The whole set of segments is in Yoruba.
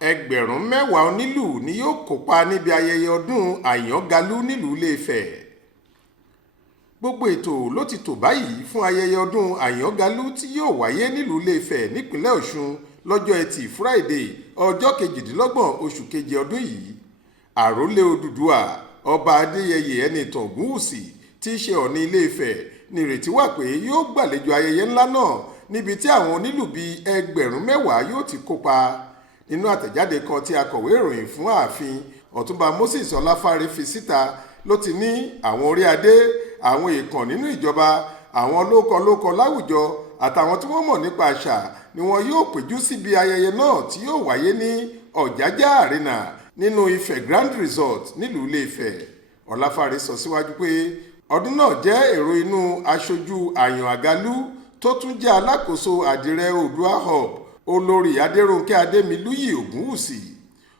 Ẹgbẹrun mẹwàá onílù ni yóò kópa níbi ayẹyẹ ọdún Ayanagalu nílùú Ilé-Ifẹ̀. Gbogbo ètò ló ti tò báyìí fún ayẹyẹ ọdún Ayanagalu tí yóò wáyé nílùú Ilé-Ifẹ̀ nípínlẹ̀ Ọ̀ṣun lọ́jọ́ Ẹtì Friday ọjọ́ 28 oṣù keje ọdún yìí. Àrólé Odùduwà ọba Adéyẹyè Ẹnìtàn Ògúnwùsì tí í ṣe Ọọ̀ni Ilé-Ifẹ̀ nírètí wà pé yóò gbàlejò ayẹyẹ ńlá náà níbi tí àwọn onílù bíi ẹgbẹ̀rún mẹ́wàá yóò ti kópa. Nínú àtẹ̀jáde kan tí akọ̀wé ìròyìn fún ààfin Ọ̀túnba Moses Ọláfáre fi síta ló ti ní àwọn orí adé, àwọn èèkàn nínú ìjọba, àwọn lókọlókọ láwùjọ àtàwọn tí wọ́n mọ̀ nípa àṣà ni wọn yóò péjú síbi ayẹyẹ náà tí yóò wáyé ní Ọ̀jájá Arena nínú Ifẹ̀ Grand Resort nílùú Ilé-Ifẹ̀. Ọláfáre sọ síwájú pé ọdún náà jẹ́ èrò inú aṣojú Ayanagalu tó tún jẹ́ alákòóso àdìrẹ Oòduà Hub olórí Adérónkẹ́ Adémilúyì Ògúnwùsì.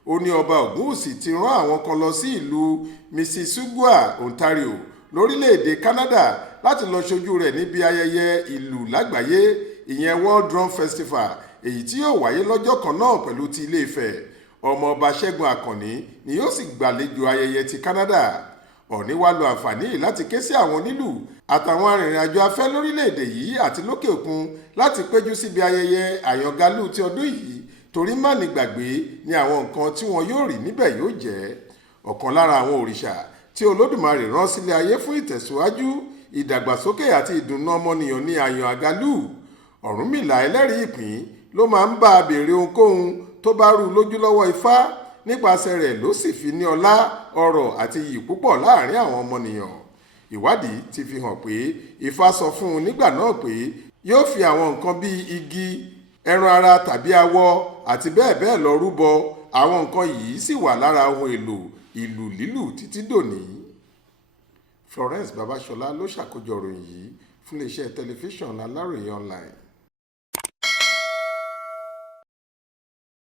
Ó ní ọba Ògúnwùsì ti rán àwọn kan lọ sí ìlú Mississauga, Ontario lórílẹ̀‐èdè Canada láti lọ ṣojú rẹ̀ níbi ayẹyẹ ìlú lágbàáyé ìyẹn World Drum Festival èyí tí yóò wáyé lọ́jọ́ kan náà pẹ̀lú ti Ilé-Ifẹ̀. Ọmọ ọba Ṣẹ́gun Àkànní ni yóò sì gbàlejò ayẹyẹ ti Canada. Ọọ̀ni wá lo àǹfààní yìí láti ké sí àwọn onílù àtàwọn arìnrìn-àjò afẹ́ lórílẹ̀‐èdè yìí àti lókè òkun láti péjú síbi ayẹyẹ Ayanagalu ti ọdún yìí torí má ní gbàgbé ni àwọn nǹkan tí wọn yóò rí níbẹ̀ yóò jẹ́. Ọ̀kan lára àwọn òrìṣà tí Olódùmarè rán sílé ayé fún ìtẹ̀síwájú, ìdàgbàsókè àti ìdùnnú ọmọnìyàn ní Ayanagalu. Ọ̀rúnmìlà ẹlẹ́rìí ìpín ló máa ń bá a béèrè ohunkóhun tó bá rú lójú lọ́wọ́ Ifá, nípasẹ̀ rẹ̀ ló sì fi ní ọlá, ọrọ̀ àti iyì púpọ̀ láàrin àwọn ọmọnìyàn. Ìwádìí ti fi hàn pé Ifá sọ fún un nígbà náà pé yóò fi àwọn nǹkan bíi igi, ẹran ara tàbí awọ àti bẹ́ẹ̀ bẹ́ẹ̀ lọ rúbọ. Àwọn nǹkan yìí sì wà lára ohun èlò ìlù lílù títí dòní. Florence Babasola ló ṣàkójọ ìròyìn yìí fún iléeṣẹ́ tẹlifíṣàn Aláròye online.